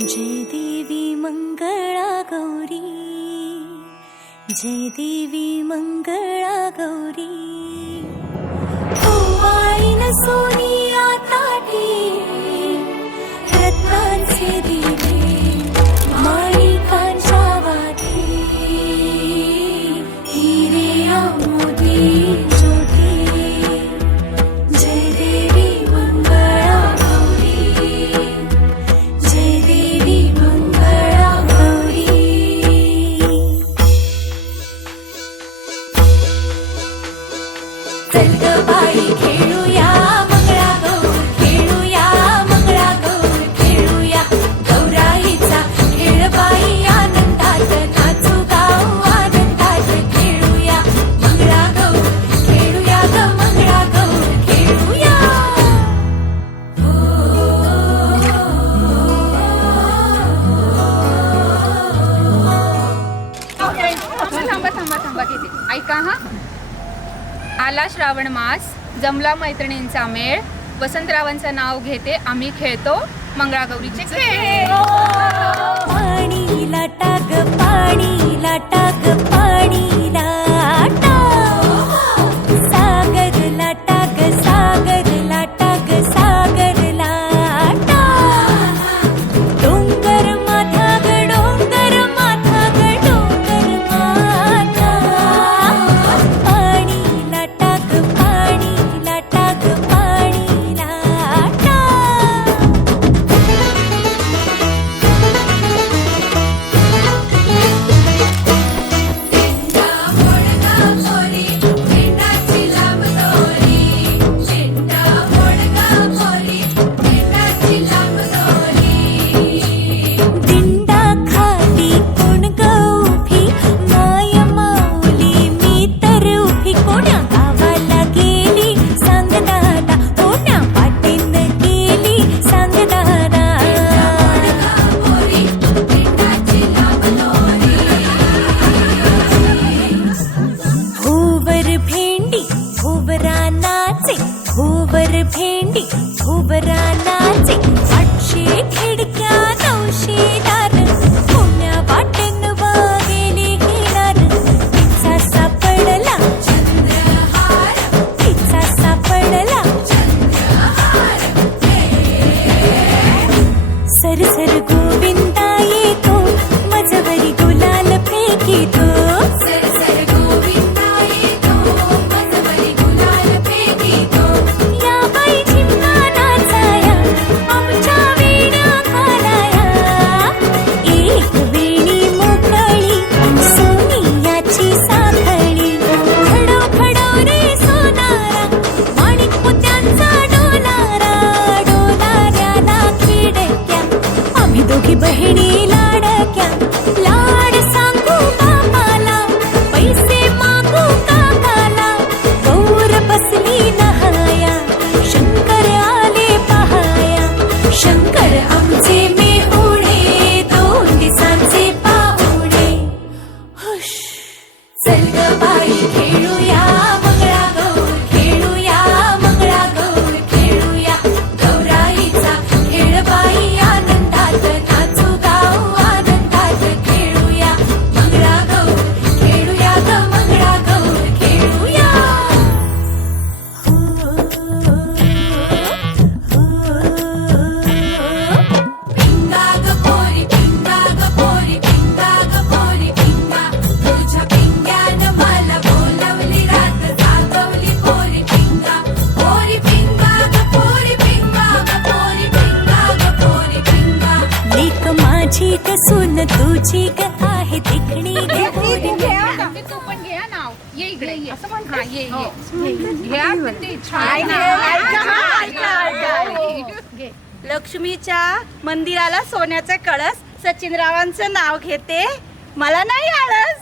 जय देवी मंगळा गौरी, जय देवी मंगळा गौरी, ओवाळीन सोनिया ताटी रत्नांचे दिवे माणिकांच्या वाती, हिरे मोती ज्योती, जय देवी मंगळा गौरी, जय देवी मंगळा गौरी. चल ग बाई खेळूया मंगळागौर, खेळूया मंगळागौर, खेळूया गौराईचा खेळ बाई, आनंदात नाचू गाऊ आनंदात, खेळूया मंगळागौर, खेळूया ग मंगळागौर, खेळूया. थांबा किती ऐका हा. आला श्रावण मास, जमला मैत्रिणींचा मेळ, वसंतरावांचं नाव घेते आम्ही खेळतो मंगळागौरीचे खेळ. पाणी लाटा ग पाणी लाटा ग पाणी लाटा, सागर लाटा ग सागर लाटा ग सागर लाटा, डोंगर माथा ग डोंगर माथा ग डोंगर माथा, पाणी लाटा ग पाणी लाटा ग पाणी लाटा. दिंडा खाली कोण गौफी, माय माऊली मी तर उभी, कोण्या गावाला गेली सांग दादा, कोण्या वाटेन गेली सांग दादा. भोवर भेंडी भोवरा नाचे, भोवर भेंडी भोवरा नाचे, 800 खिडक्या 900 दार, कोण्या वाटेन गेली घेणार, तिचा सापडला चंद्रहार, तिचा सापडला चंद्रहार. सर सर गोविंदा येतो, मजवरी गुलाल फेकितो, सर सर गोविंदा येतो, मजवरी गुलाल फेकितो. या बाई झिम्मा नाचाया, आमच्या वेण्या घालाया, एक वेणी मोकळी सोनियाची साखळी, खडो खडो रे सोनारा, माणिक मोत्यांचा डोलारा, डोलाऱ्याला खिडक्या, आम्ही दोघी बहिणी लाडक्या, लाड सांगू बापाला, पैसे मागू काकाला, गौर बसली नहाया, शंकर आले पहाया, शंकर आमचे मेहुणे, 2 दिवसांचे पाहुणे. हुश. चल ग बाई खेळूया मंगळागौर, खेळूया मंगळागौर, खेळूया गौराईचा खेळ बाई, आनंदात नाचू गाऊ आनंदात, खेळूया मंगळागौर, खेळूया ग मंगळागौर, खेळूया. पिंगा ग पोरी पिंगा ग पोरी पिंगा ग पोरी पिंगा, तुझ्या पिंग्यानं मला बोलवली रात जागवली पोरी पिंगा, पोरी पिंगा ग पोरी पिंगा ग पोरी पिंगा ग पोरी पिंगा. लेक माझी ग सून तुझी ग आहे देखणी ग पोरी पिंगा. तू पण घ्या नाव, ये इकडे ये. हा ये घ्या पण ते छान घे. लक्ष्मीच्या मंदिराला सोन्याचा कळस, सचिनरावांचं नाव घेते, मला नाही आळस.